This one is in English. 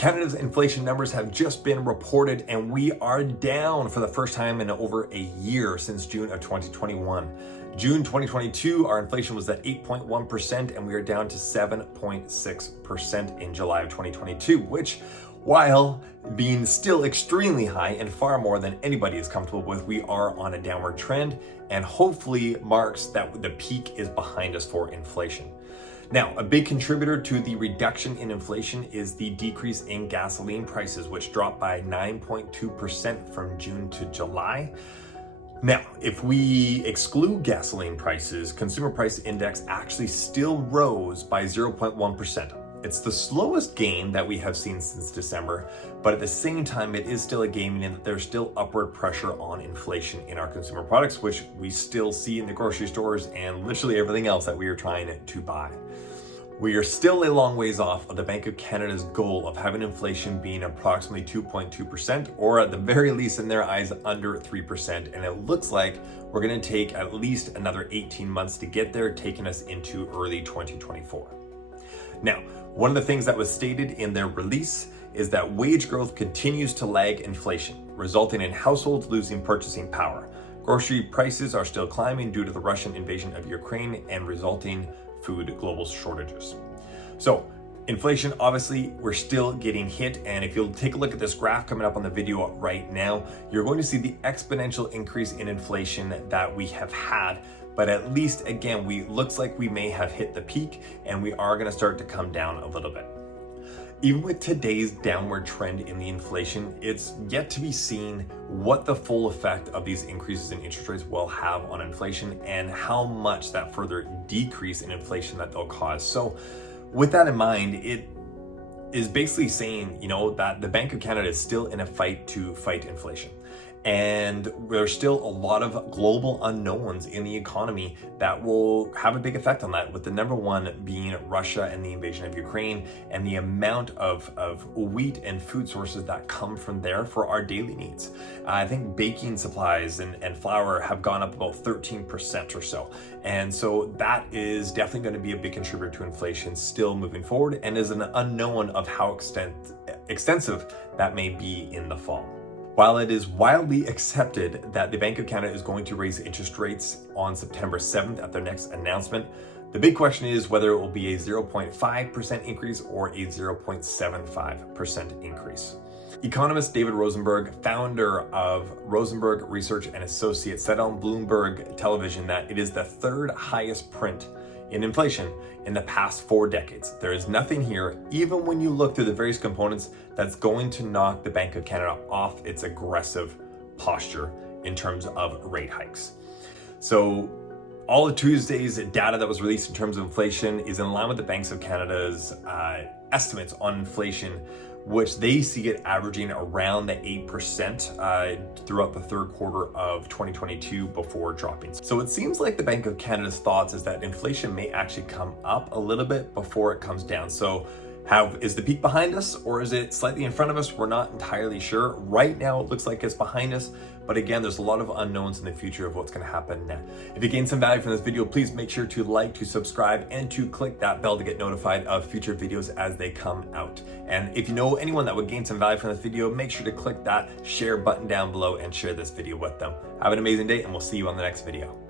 Canada's inflation numbers have just been reported, and we are down for the first time in over a year since June of 2021. June 2022, our inflation was at 8.1%, and we are down to 7.6% in July of 2022, which, while being still extremely high and far more than anybody is comfortable with, we are on a downward trend and hopefully marks that the peak is behind us for inflation. Now, a big contributor to the reduction in inflation is the decrease in gasoline prices, which dropped by 9.2% from June to July. Now, if we exclude gasoline prices, consumer price index actually still rose by 0.1%. It's the slowest gain that we have seen since December, but at the same time, it is still a gain in that there's still upward pressure on inflation in our consumer products, which we still see in the grocery stores and literally everything else that we are trying to buy. We are still a long ways off of the Bank of Canada's goal of having inflation being approximately 2.2%, or at the very least in their eyes, under 3%. And it looks like we're going to take at least another 18 months to get there, taking us into early 2024. Now, one of the things that was stated in their release is that wage growth continues to lag inflation, resulting in households losing purchasing power. Grocery prices are still climbing due to the Russian invasion of Ukraine and resulting food global shortages. So inflation, obviously, we're still getting hit. And if you'll take a look at this graph coming up on the video right now, you're going to see the exponential increase in inflation that we have had. But at least, again, looks like we may have hit the peak and we are going to start to come down a little bit. Even with today's downward trend in the inflation, it's yet to be seen what the full effect of these increases in interest rates will have on inflation and how much that further decrease in inflation that they'll cause. So with that in mind, it is basically saying, that the Bank of Canada is still in a fight to fight inflation. And there's still a lot of global unknowns in the economy that will have a big effect on that, with the number one being Russia and the invasion of Ukraine and the amount of wheat and food sources that come from there for our daily needs. I think baking supplies and flour have gone up about 13% or so. And so that is definitely going to be a big contributor to inflation still moving forward, and is an unknown of how extensive that may be in the fall. While it is widely accepted that the Bank of Canada is going to raise interest rates on September 7th at their next announcement, the big question is whether it will be a 0.5% increase or a 0.75% increase. Economist David Rosenberg, founder of Rosenberg Research and Associates, said on Bloomberg Television that it is the third highest print in inflation in the past 4 decades. There is nothing here, even when you look through the various components, that's going to knock the Bank of Canada off its aggressive posture in terms of rate hikes. So all of Tuesday's data that was released in terms of inflation is in line with the Bank of Canada's estimates on inflation, which they see it averaging around the 8% throughout the third quarter of 2022 before dropping. So it seems like the Bank of Canada's thoughts is that inflation may actually come up a little bit before it comes down. So is the peak behind us, or is it slightly in front of us? We're not entirely sure. Right now, it looks like it's behind us. But again, there's a lot of unknowns in the future of what's going to happen next. If you gained some value from this video, please make sure to like, to subscribe, and to click that bell to get notified of future videos as they come out. And if you know anyone that would gain some value from this video, make sure to click that share button down below and share this video with them. Have an amazing day, and we'll see you on the next video.